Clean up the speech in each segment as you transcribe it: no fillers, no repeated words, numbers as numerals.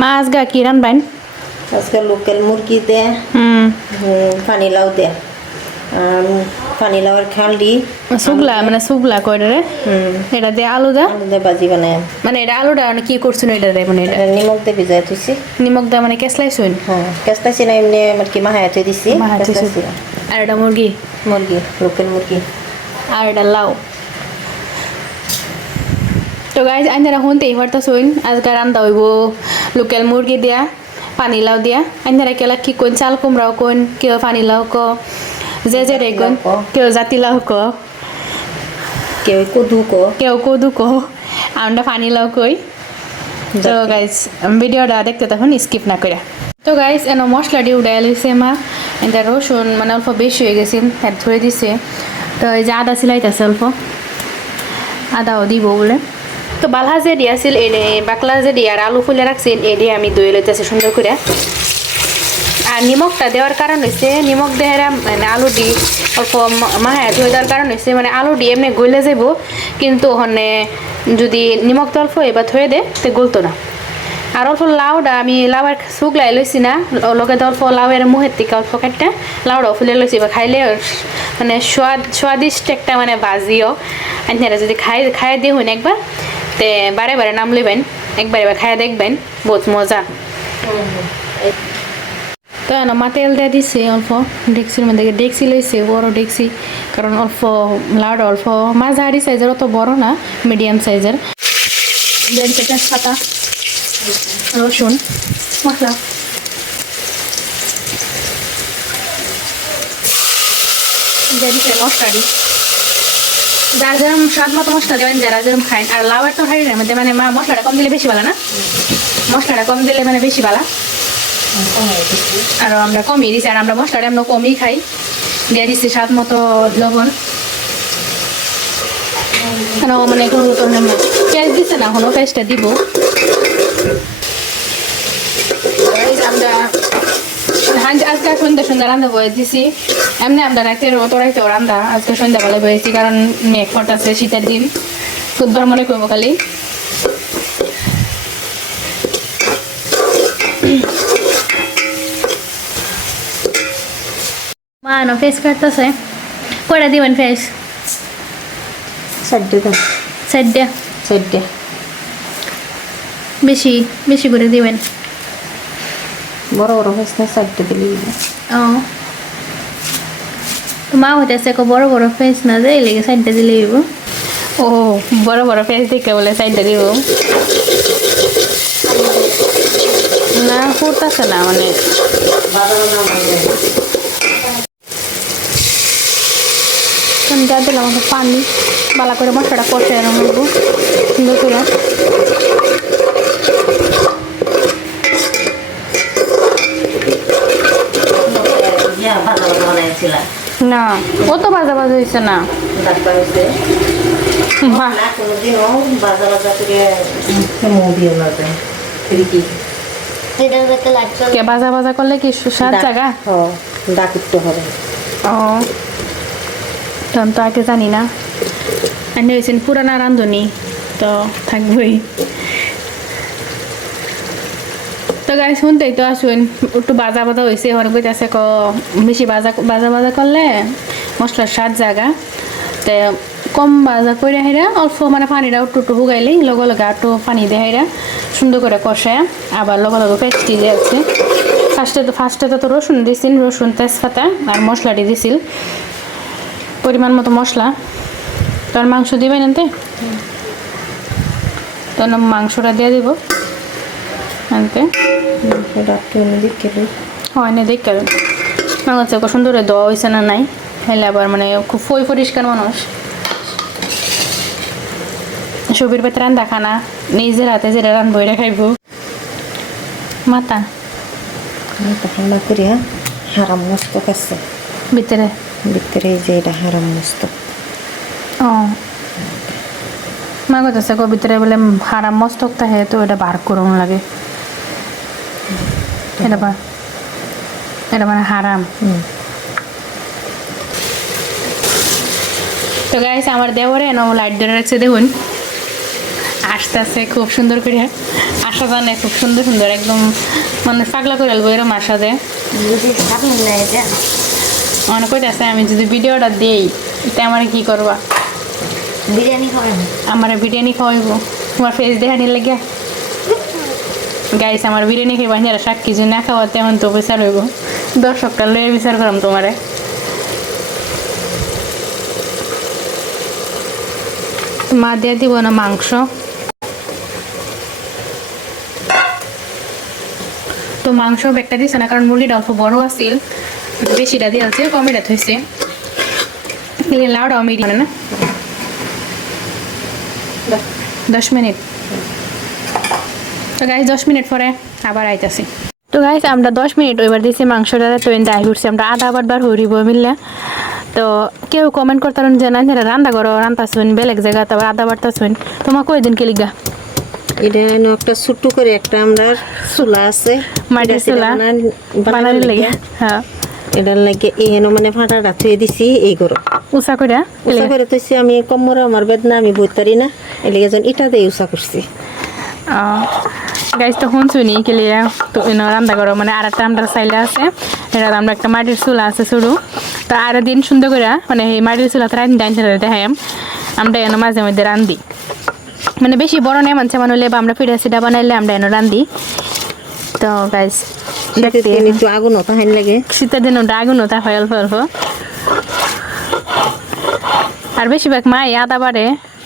মাছ গা কি রানবেন? আজকে লোকাল মুরগি দে পানি লাউ দে পানি লাউয়ের খালি শুকলা মানে শুকলা কইরা রে এটা দিয়ে আলু দা আলু দিয়ে ভাজি বানাই মানে এটা আলুটা কি করছুন এটা রে মানে এটা নিমখ দিয়ে ভিজাই থুইছি নিমখ দা মানে কেসলাইছুন হ্যাঁ কেস্তাইছি না এমনি আমার কি মাহায়া থই দিছি আর এটা মুরগি লোকাল মুরগি আর এটা লাউ। তো গাইজ আইনারা শুনতেই পারতাছুন আজকে রান্না হইব লোকাল মুরগি দিয়া পানি লাউ দিয়া। আইনারা কেলা কি কোন চাল কুমড়াও কোন কেউ পানি লাউ ক যে রে কোন কেউ জাতি লাউ ক কেউ কদু ক আমরা পানি লাউ কই। তো গাইজ ভিডিওটা দেখতে তখন স্কিপ না করে। তো গাইজ এনে মশলা দিয়ে উড়াই লইছে মা এটা রসুন মানে অল্প বেশি হয়ে গেছে হ্যাঁ ধরে দিছে। তো এই যে আদা সিলাইতেছে অল্প আদাও দিব বলে। তো বালা যে দিয়াছিল এনে বাকলা যে দিয়ে আর আলু ফুলে রাখছিল এ দিয়ে আমি দই লইতেছি সুন্দর করে। আর নিমখটা দেওয়ার কারণ হয়েছে নিমখ দেওয়ার মানে আলু দি অল্প মাহায় ধুয়ে দেওয়ার কারণ হয়েছে মানে আলু দিয়ে এমনি গলে যাব কিন্তু ওখানে যদি নিমখটা অল্প এবার ধুয়ে দে তো গলতো না। আর অল্প লাউটা আমি লাউয়ের শুকলাই লইছি না লগে তো অল্প লাউয়ের মুহের থেকে অল্প কাটটা লাউটাও ফুলে লইছি বা খাইলে মানে স্বাদিষ্ট একটা মানে ভাজিও আপনারা যদি খাই দিহুন একবার তে বারে বারে নাম লইবেন একবার এবার খাইয়া দেখবেন বহুত মজা। তো মা তেল দিয়ে দিছে অল্প ডেক্সির মধ্যে ডেক্সি লইছে বড় ডেক্সি কারণ অল্প লাউটা অল্প মাঝারি সাইজের অত বড় না মিডিয়াম সাইজের। তেজপাতা রসুন মশলা মশলা দিই যার যেরকম স্বাদ মতো মশলা দেবেন যারা যেরকম খায়। আর লাউয়ের তো হাড়ির মধ্যে মানে মা মশলাটা কম দিলে বেশি ভালো না মশলাটা কম দিলে মানে বেশি ভালো। আর আমরা কমিয়ে দিচ্ছি আর আমরা মশলাটা আমরা কমই খাই দিয়ে দিচ্ছি স্বাদ মতো লবণ মানে পেঁয়াজ দিচ্ছে না এখনো পেঁয়াজটা দিব। আমরা আজকে সন্ধ্যা রান্না বয়ে দিছি এমনি আমরা রাতের মতো রাইতেও রান্না আজকে সন্ধ্যাবেলা বয়েছি কারণ মেঘ ফটাচ্ছে শীতের দিন ফুটবল মনে করবো খালি। মা না ফেস কাটতেছে কয়টা দিবেন ফেস? চারটে বেশি বেশি করে দিবেন বড় বড় ফেস না চারটে দিলে ও তো মা হইতেছে বড় বড় ফেস না যে লেগে সাইডটা দিলে দিব। ও বড় বড় ফেস দেখে বলে সাইডটা দিব না করতেছে না মানে যা দিলাম পানি বালা করে মশলাটা কষে নেবো সুন্দর করে। না ও তো বাজা বাজা হয়েছে না বাজা বাজা করলে কি সুস্বাদ জায়গা ডাক উঠতে হবে। ও তখন তো আগে জানি না আপনি হয়েছেন পুরানা রাঁধুনি তো থাকবই। তো গাই শুনতেই তো আসুন একটু বাজা বাজা হয়েছে অনেক বই আছে বেশি বাজা করলে মশলার স্বাদ জায়গা তো কম বাজা করে হেরা অল্প মানে পানিটা একটু হুগাইলেই লগে লগে একটু পানি দিয়ে হেরা সুন্দর করে কষায় আবার লগে লগে পেস্টি দিয়েছে। ফার্স্টে তো রসুন দিয়েছিল রসুন তেজপাতা আর মশলাটি দিয়েছিল পরিমাণ মতো মশলা। তোর মাংস দিবেন এনতে তোর মাংসটা দিয়ে দিব আনতে হয় না দেখ মাংস সুন্দর দেওয়া হয়েছে না নাই হেলে আবার মানে খুব পরিষ্কার মানুষ সবির ভেতরে রান্না খানা নিজের হাতে যেটা রান্না বইটা খাইব মাথা রান্না করি হারাম মস্ত খাচ্ছে ভিতরে যে এটা হারাম মস্ত ও মা কথা ভিতরে বলে হারাম মস্তক থাকে তো এটা বার করুন লাগে এটা মানে হারাম। তো গাইস আমার দেওয়ারে লাইট ধরে রাখছে দেখুন আস্তে আস্তে খুব সুন্দর করে আশা জানে খুব সুন্দর সুন্দর একদম মানে পাগলা করে আলবো এরকম আশা যে মনে কইতেছে আমি যদি ভিডিওটা দিই এটা আমার কি করবা বিরিয়ানি খাওয়াই আমার বিরিয়ানি খাওয়াইব তোমার ফেস দেখানি লাগে গাইস আমার বিরিয়ানি খাইবা যারা শাক কিছু না খাওয়া তেমন তো বিচার হইব দর্শকটা লয়ে বিচার করাম তোমারে মা দিয়ে দিব না মাংস তো মাংস ব্যাগটা দিছে না কারণ মুরগিটা অল্প বড় আছিল বেশিটা দিয়ে আছে কমিটা থইছে লাউডাও মিডিয়াম না 10 মিনিট তো গাইস 10 মিনিট পরে আবার আইতাছি তো গাইস আমরা 10 মিনিট ওইবার দিছি মাংসটা তো দাই করছি আমরা আধা বার হরিব মিললে তো কেউ কমেন্ট করতারেন যে না রান্না করো রান্তাছুন বেলেগ জায়গা তারপর আধা বাড়তাছুন তোমার কয়দিন কে লিগা এটা একটা ছোট্ট করে একটা আমরা চুলা আছে মাটির চুলা বানানোর লাগে হ্যাঁ এটার লাগে এহেন মানে ফাটাটা থুয়ে দিছি এই করো উষা করে তৈছি আমি কোমরে আমার বেদনা আমি বইতে পারি না এই লেগে যখন এটা দিয়ে উষা করছি গাইজ তো শুনছুনি কেলিয়া তো রান্না করো মানে আর একটা আমরা চাইলে আছে এটা আমরা একটা মাটির চুলা আছে শুরু তো আর দিন সুন্দর করে মানে এই মাটির চুলাতে রান্ধি দেখাই আমরা এনে মাঝে মধ্যে রান্ধি মানে বেশি বড় নেই মানছে হলে বা আমরা পিঠা সিটা বানাইলে আমরা এনে রান্ধি তো গাইজ একটু আগুন হতো হাইন লাগে শীতের দিন ওটা আগুন হতা হয় অল্প অল্প আর বেশিরভাগ মাই আদা বাড়ে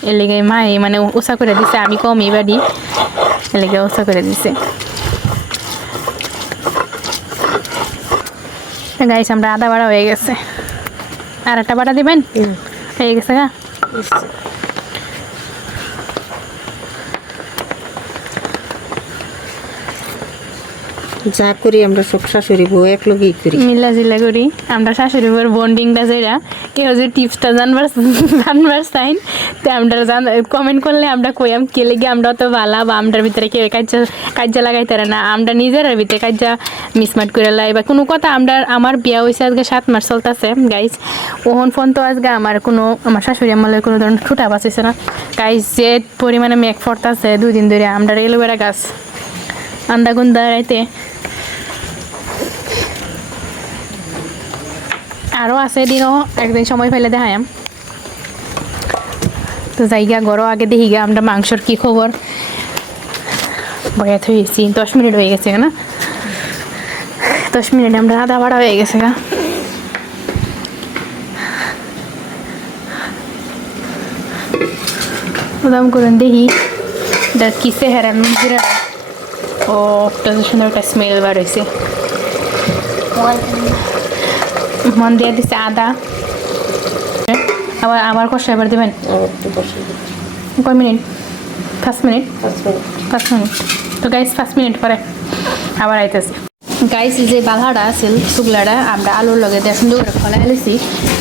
এর লেগে মাই মানে উষা করে দিছে আমি কমই বাড়ি এর লেগে উষা করে দিছে গাইস আমরা আদা বাড়া হয়ে গেছে আর একটা বাড়া দিবেন হয়ে গেছে গা যা করি আমরা সব শাশুড়ি বউ এক লগেই করি মিলা জিলা করি আমরা শাশুড়ি বউর বন্ডিংটা যেটা কেউ যে টিপসটা জানবার চাইন তো আমরা কমেন্ট করলে আমরা কইয়াম কে লেগে আমরা তো ভালা বা আমরার ভিতরে কেউ কাজা লাগাইতে না আমরা নিজের ভিতরে কাজা মিসমাট করে লাই বা কোনো কথা আমার বিয়া হয়েছে আজকে 7 মাস চলতেছে গাইজ ওহন ফোন তো আজকে আমার শাশুড়ি আমলের কোনো ধরনের ছুটা বাঁচিছে না গাইজ যে পরিমাণে মেঘ ফরতাছে 2 দিন ধরে আমরা এলোবেরা গাছ আন্দা গুন্দা রাইতে আরও আছে দিনও একদিন সময় ফেলে দেখায়াম তো জায়গা গড়ো আগে দেখি গা আমরা মাংসর কি খবর বয়াত হয়েছি 10 মিনিট হয়ে গেছে না 10 মিনিট আমরা আধা বাড়া হয়ে গেছে গা দাম করুন দেখি কিসে হেরান জিরা ও একটা সুন্দর একটা স্মেল বার হয়েছে মন দিয়ে দিচ্ছে আদা আবার কষা এবার দেবেন কয় মিনিট 5 মিনিট 5 মিনিট তো গাইস 5 মিনিট পরে আবার আইতেছি গাইস যে বালাটা আছে শুকলাটা আমরা আলুর লগে দিয়ে সুন্দর করে ফলাই আলেছি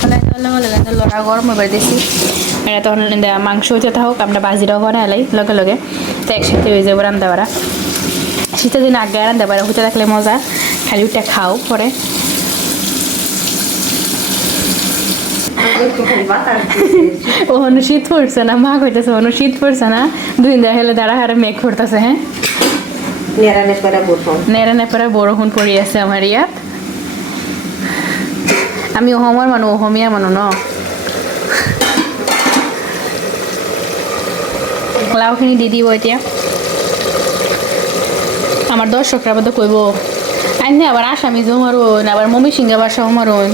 ফলাই লগে লড়া গরম এবার দিয়েছি এটা তখন মাংস যেটা হোক আমরা বাজিটাও বানাই লাই লগে লগে তো একসাথে হয়ে যাবো রান্না বাড়া শীতের দিন আগে রান্না বাড়া হতে থাকলে মজা খালি ওটা খাও পরে ওখানে শীত পড়ছে না মা কইতেছে ওখানে শীত পড়ছে না 2 দিন হেলে দাঁড়া হারে মেঘ পড়তেছে হ্যাঁ নেড়া পরে বরষুণ পড়ি আছে আমার ইয়াত আমি অসমৰ মানুহ অসমীয়া মানুহ ন লাউখিনি দি দিব এতিয়া আমার দর্শকরা আবার তো কইব আইনে আবার আসামি জমারুন আবার মমি সিংহা বাসাও মারুন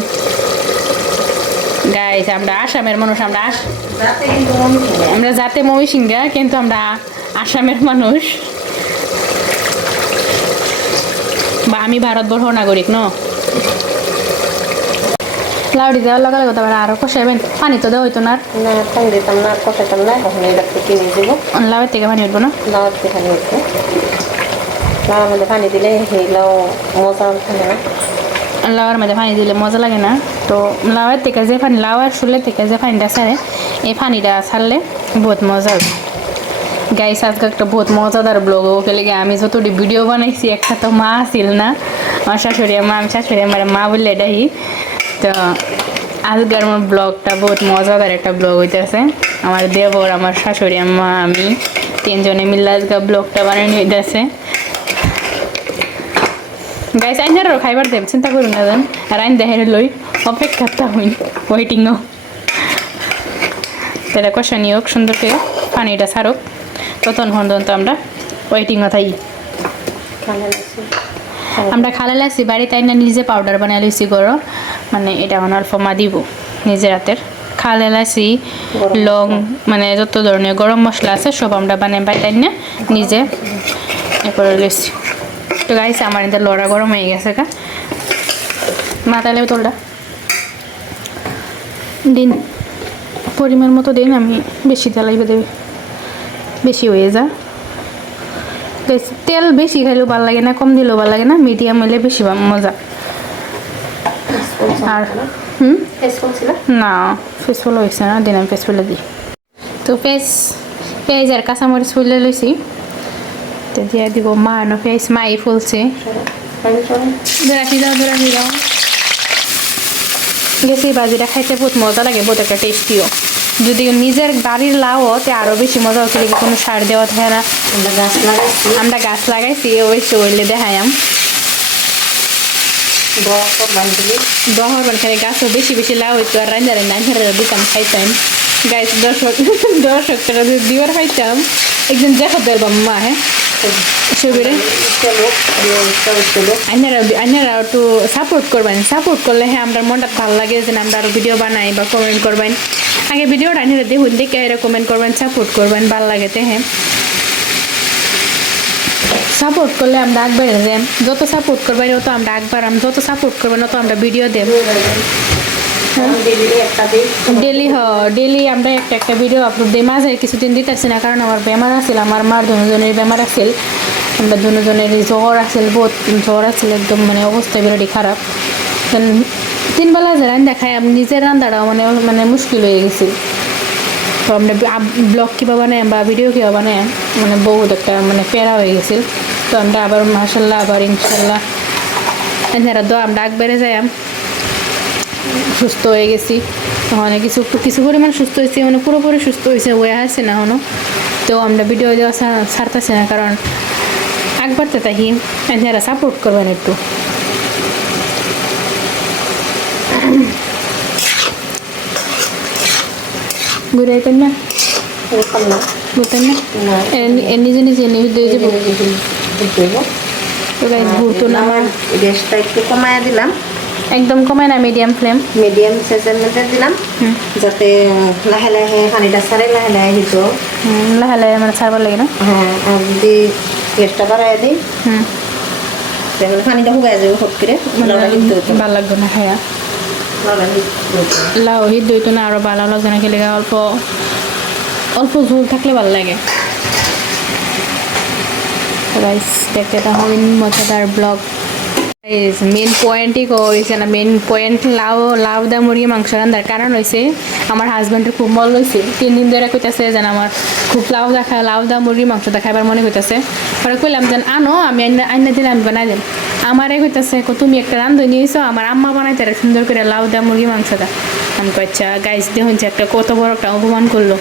গাইস আমরা আসামের মানুষ আমরা জাতে মমি সিংহা কিন্তু আমরা আসামের মানুষ বা আমি ভারতবর্ষ নাগরিক ন লাউডি দেওয়ার লগে লগে তারপরে আরো কষাইবেন পানি তো দেওয়া হইতো না দিতাম না কষাইতাম না এখন এটা কিনে দেবো লাউয়ের থেকে পানি উঠবো না লাউয়ের থেকে পানি উঠবে লাউয়ের মধ্যে পানি দিলে সেই লাউ মজা থাকে না লাউয়ের মধ্যে পানি দিলে মজা লাগে না তো লাউয়ের থেকে যে পানি লাউয়ের শুলের থেকে যে পানিটা ছাড়ে এই পানিটা ছাড়লে বহুত মজা হবে গাইস আজকে একটা বহুত মজাদার ব্লগ ওকে লেগে আমি যতটি ভিডিও বানাইছি একটা তো মা আসিল না আমার শাশুড়ি মা আমি শাশুড়ি আমার মা বললে এটাই তো আজকের আমার ব্লগটা বহুত মজাদার একটা ব্লগ হইতেছে আমার দেবর আমার শাশুড়ি আম্মা আমি তিনজনে মিলে আজকে ব্লগটা বানিয়ে নিতেছে গাইস আইনারও খাইবার দেব চিন্তা করুন না জান আর আইন দেখে লই অপেক্ষাটা হইন ওয়েটিং ও তাহলে কষানি হোক সুন্দর করে পানিটা ছাড়ুক ততক্ষণ পর্যন্ত আমরা ওয়েটিংও থাকি আমরা খালা লাসি বাড়িতে আইনা নিজে পাউডার বানাই লইছি গরো মানে এটা মানে অল্প মা দিব নিজের হাতের খালা লাসি লং মানে যত ধরনের গরম মশলা আছে সব আমরা বানাই বাড়িতে আইনা নিজে এ করে লইছি তো গাইস আমার এটা লড়া গরম হয়ে গেছে কা মাথা লেবে তোলটা দিন পরিমাণ মতো দিন আমি বেশি তেলাইবে দেবে বেশি হয়ে যা তেল বেশি খাইলেও ভালো লাগে না কম দিলেও ভালো লাগে না মিডিয়াম হলে বেশি মজা আর না ফেস ফুল হয়েছে না দিন আমি ফেস ফুলে দিই তো পেঁয়াজ আর কাঁচামরিচ ফুলে লইছি তো দিয়ে দিব মানো পেঁয়াজ মাই ফুলছে রাখি দাও গেছি বাজিটা খাইতে বহুত মজা লাগে বহুত একটা টেস্টিও যদি নিজের বাড়ির লাউ তে আরো বেশি মজা হচ্ছে কোনো সার দেওয়া থাকে না আমরা গাছ লাগাইছি ওই চলে দেখাইম দহর খালি গাছও বেশি বেশি লাউ হইতো আর রান্না দোকান খাইতাম গাছ দর্শক দিবার খাইতাম একদিন দেখা বেরবাম মা হ্যাঁ সেগুলো আইনারা একটু সাপোর্ট করবেন সাপোর্ট করলে হ্যাঁ আমরা মনটা ভালো লাগে যে আমরা আরো ভিডিও বানাই বা কমেন্ট করবেন আগে ভিডিওটা আইনারা দেখুন দেখে এরা কমেন্ট করবেন সাপোর্ট করবেন ভালো লাগেতে হ্যাঁ সাপোর্ট করলে আমরা একবার যত সাপোর্ট করবেন অত আমরা একবার যত সাপোর্ট করবেন অত আমরা ভিডিও দেব ডেলি আমরা একটা ভিডিও আপলোড দিই মাঝে কিছুদিন দিতেছি না কারণ আমার বেমার আছিল আমার মার দুজনের বেমার আছিল আমরা দুজনের জ্বর আছিল বহুত জ্বর আছিল একদম মানে অবস্থা বিরাটি খারাপ তিন বেলা যে রান্না খাই আমি নিজের রান্নাটাও মানে মুশকিল হয়ে গেছি তো আমরা ব্লগ কীভাবে বানাই বা ভিডিও কীভাবে বানাই মানে বহুত একটা মানে প্যারা হয়ে গেছিল তো আমরা আবার মাশাল্লাহ আবার ইনশাল্লাহ এনারা তো আমরা একবারে যাই সুস্থ হয়ে গেছি মানে কিছু পরিমাণ সুস্থ হয়েছি মানে পুরোপুরি সুস্থ হয়েছে হয়ে আসছে না এখনো তো আমরা ভিডিও দেওয়া ছাড়তেছি না কারণ একবার তো তাই এনারা সাপোর্ট করবেন একটু ঘুরাইতেন না বুঝতেন না নিজে নিজে দিয়ে যাবো তো গাইস ঘুরতো না আমার গ্যাসটা একটু কমায়া দিলাম একদম কমায় না মিডিয়াম সাইজের মধ্যে দিলাম যাতে লাহে লাহে পানিটা ছাড়ে লাহে লাহে হিত লাহে লাহে মানে ছাড়বার লাগে না হ্যাঁ আর যদি গ্যাসটা বাড়াই দিই তাহলে পানিটা শুকায় যাবে হট করে ভালো লাগবে না খায়া লাউ হিট দইতো না আরো ভালো লাগবে না খেলে অল্প অল্প ঝোল থাকলে ভালো লাগে গাইস দেখতে থাকুন মজাদার ব্লগ মেন পয়েন্টই কইছে না মেন পয়েন্ট লাউ দা মুরগি মাংস রান্নার কারণ হয়েছে আমার হাজব্যান্ডের খুব মল হয়েছে 3 দিন ধরে কইতাছে যেন আমার খুব লাউ দা মুরগি মাংস দেখাবার মনে হইতাছে পরে কইলাম যেন আনো আমি আইনা দিলে আমি বানাই দিলাম আমারে কইতাছে তুমি একটা রান্ধনি হইছো আমার আম্মা বানাইতে সুন্দর করে লাউ দা মুরগি মাংসটা আমি কই আচ্ছা গাইস দেখুন যে একটা কত বড় একটা অপমান করলো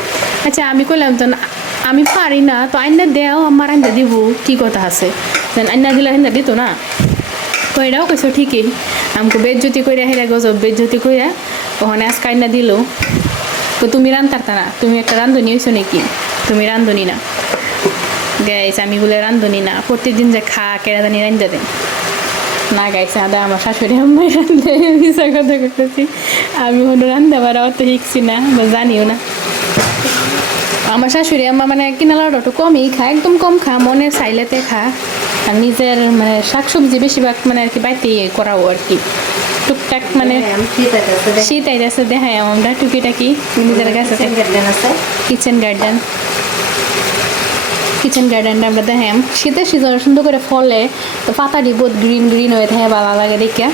আচ্ছা আমি কইলাম যেন আমি পারি না তো আইনা দেও আমার আইনা দিব কি কথা আছে যেন আইনা দিলে আইনা দিত না কইরাও কইছো ঠিকই আমাকে বেজ্জতি কইরা হেরা গজব বেজ্জতি কইরা ওখানে আজকে আইনা দিল তো তুমি রান্তারতা না তুমি একটা রান্ধনি হইছো নাকি তুমি রান্ধনি না গাইস আমি বলে রান্ধনি না প্রতিদিন যে কেরা জানি রান্ধা দেন না গাইস আদা আমার শাশুড়ি আম্মাই রান্ধে মিশা কথা করতেছি আমি কোনো রান্ধা বাড়া অত শিখছি না জানিও না আমার শাশুড়ি আম্মা মানে কিনা লাউটা একটু কমই খায় একদম কম খা মনের চাইলেতে খা আর নিজের মানে শাকসবজি বেশিরভাগ মানে আর কি বাড়িতে করাও আর কি টুকটাক মানে শীত আইতেছে দেখাই আমরা টুকিটাকি নিজের কাছে কিচেন গার্ডেনটা আমরা দেখাই শীতের সিজন সুন্দর করে ফলে তো পাতা দি বহুত গ্রিন হয়ে থাকে ভালো লাগে দেখে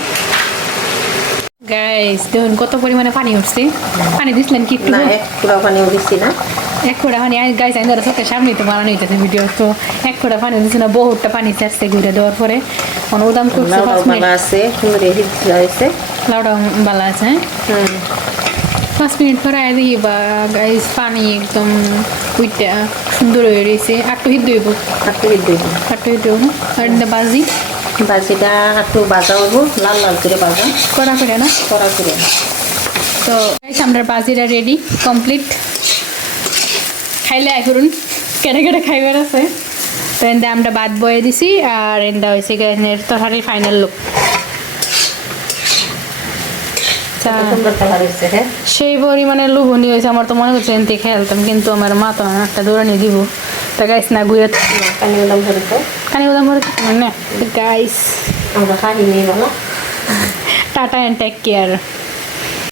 গাইস দেখুন কত পরিমাণে পানি উঠছে পানি দিছিলেন কি একটু পানি উঠছি না এক ফোঁটা পানি গাইস আমি সাথে সামনে তো বানানো হইতেছে ভিডিও তো এক ফোঁটা পানি দিচ্ছে না বহুতটা পানি চাচ্ছে ঘুরে দেওয়ার পরে অনুদান করছে 5 মিনিট আছে সুন্দর হয়েছে লাউডা ভালো আছে 5 মিনিট পরে দেখি বা গাইস পানি একদম ওইটা সুন্দর হয়ে রয়েছে একটু হিট দইব একটু হিট দেবো। একটু হিট দেবো আর এটা বাজি বাজিটা একটু ভাজা হবো, লাল লাল করে ভাজা করা করে না করা করে। তো guys, আমরা বাজিটা রেডি কমপ্লিট খাইলে করুন কেটে কেটে খাইবার আছে তো এনদে আমরা ভাত বয়ে দিছি আর এনদা হয়েছে গ্যাসের তরকারির ফাইনাল লুক সুন্দর কালার হয়েছে। হ্যাঁ, সেই পরিমাণে লোভনীয় হয়েছে আমার তো মনে হচ্ছে এনতে খেলতাম কিন্তু আমার মা তো একটা দৌড়ানি দিব তা গাইস না ঘুরে কানি বাদাম ধরে তো কানি বদাম করে না গাইস আমরা খাই নিয়ে গেল। Tata and take care